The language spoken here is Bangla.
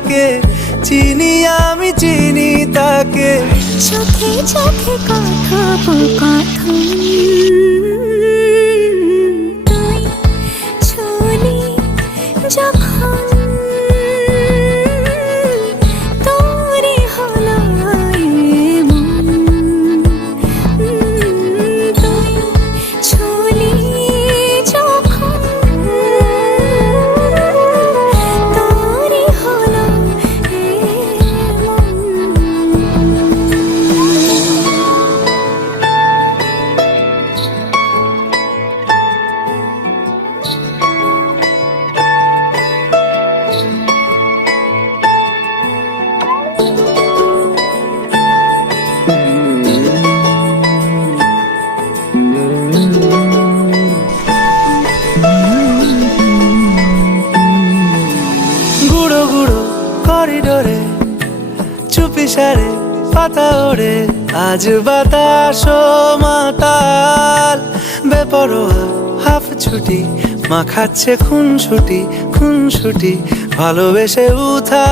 তাকে, চিনি আমি চিনি তাকে। চোখে চোখে কথোপকথন, তুই ছুলি যখন, তোরে হলো এমন। তুই ছুলি যখন, তোরে হলো এমন। গুঁড়ো গুঁড়ো করিডোরে চুপি সারে পাতা ওড়ে, আজ বাতাস মাতাল বেপরোয়া হাফ ছুটি, মাখাচ্ছে খুনসুটি খুনসুটি, ভালোবেসে উঠা